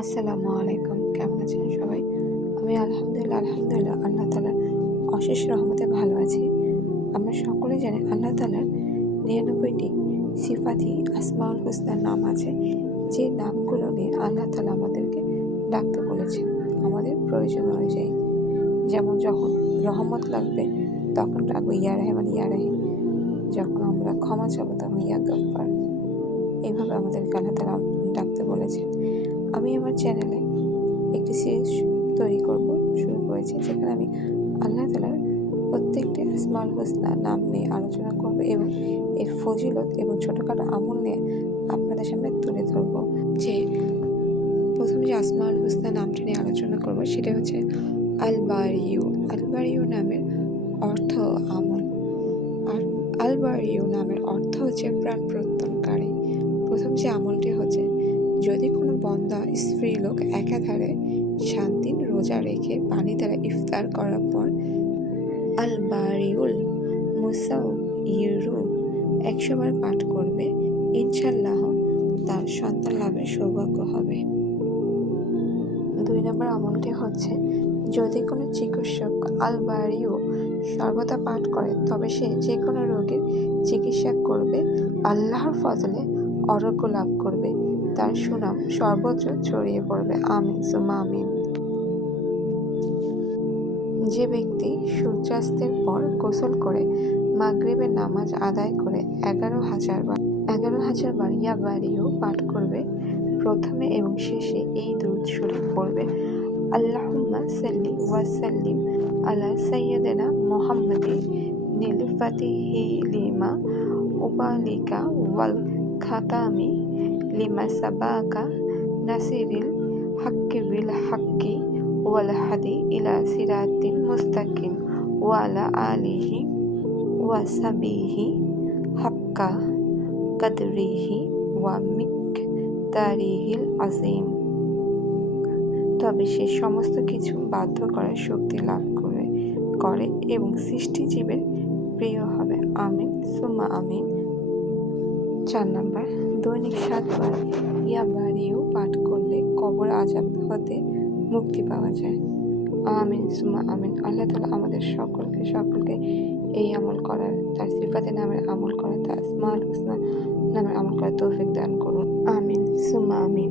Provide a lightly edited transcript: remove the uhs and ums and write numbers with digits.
আসসালামু আলাইকুম। কেমন আছেন সবাই? আমি আলহামদুলিল্লাহ আল্লাহ তাআলার অশেষ রহমতে ভালো আছি। আমরা সকলেই জানি আল্লাহ তাআলার ৯৯টি সিফাতি আসমাউল হুসনার নাম আছে, যে নামগুলো নিয়ে আল্লাহ তাআলা আমাদেরকে ডাকতে বলেছেন আমাদের প্রয়োজন অনুযায়ী। যেমন যখন রহমত লাগবে তখন ডাকবো ইয়া রাহমান ইয়া রাহিম, যখন আমরা ক্ষমা চাবো তখন ইয়া গাফফার। এভাবে আমাদেরকে আল্লাহ তাআলা ডাকতে বলেছেন। আমি আমার চ্যানেলে একটি সিরিজ শুরু করেছি, যেখানে আমি আল্লাহ তাআলার প্রত্যেকটি আসমাউল হুসনা নাম নিয়ে আলোচনা করব এবং এর ফজিলত এবং ছোটোখাটো আমল নিয়ে আপনাদের সামনে তুলে ধরব। যে প্রথম যে আসমাউল হুসনা নামটি নিয়ে আলোচনা করব সেটা হচ্ছে আল বারিউ। আল বারিউ নামের অর্থ আমল, আর আল বারিউ নামের অর্থ হচ্ছে প্রাণ প্রত্যনকারী। প্রথম যে আমলটি হচ্ছে, যদি কোনো বন্দা স্ত্রীলোক একাধারে 7 দিন রোজা রেখে পানি দ্বারা ইফতার করার পর আল বারিউল মুসাউইরু 100 বার পাঠ করবে, ইনশাআল্লাহ তার সন্তান লাভের সৌভাগ্য হবে। 2 নম্বর আমলটি হচ্ছে, যদি কোনো চিকিৎসক আল বারিউ সর্বদা পাঠ করে তবে সে যে কোনো রোগীর চিকিৎসা করবে, আল্লাহর ফজলে আরোগ্য লাভ করবে, তার সুনাম সর্বত্র ছড়িয়ে পড়বে। আমিন সুম্মা আমিন। যে ব্যক্তি সূর্যাস্তের পর গোসল করে মাগরিবের নামাজ আদায় করে 11,000 বার ইয়া বারিউ পাঠ করবে, প্রথমে এবং শেষে এই দুরূদ শরীফ পড়বে, আল্লাহুম্মা সাল্লি ওয়া সাল্লিম আলা সাইয়্যিদিনা মুহাম্মাদিন নিল ফাতিহি লিমা উবালিকা ওয়াল খাতামি লিমা সাবাকা নাসিরিল হাক্কি বিল হাক্কি ওয়াল হাদি ইলা সিরাতিন মুস্তাকিম ওয়া আলা আলিহি ওয়া সাহবিহি হাক্কা কদরিহি ওয়া মিকদারিহিল আযীম। তবে সে সমস্ত কিছু বাধ্য করার শক্তি লাভ করে এবং সৃষ্টিজীবের প্রিয় হবে। আমিন সুম্মা আমিন। 4 নাম্বার, দৈনিক 7 বার ইয়া বারিউ পাঠ করলে কবর আযাব হতে মুক্তি পাওয়া যায়। আমিন সুম্মা আমিন। আল্লাহ তাআলা আমাদের সকলকে এই আমল করার, তার সিফাতে নামের আমল করার, তার আসমাউল হুসনা নামের আমল করার তৌফিক দান করুন। আমিন সুম্মা আমিন।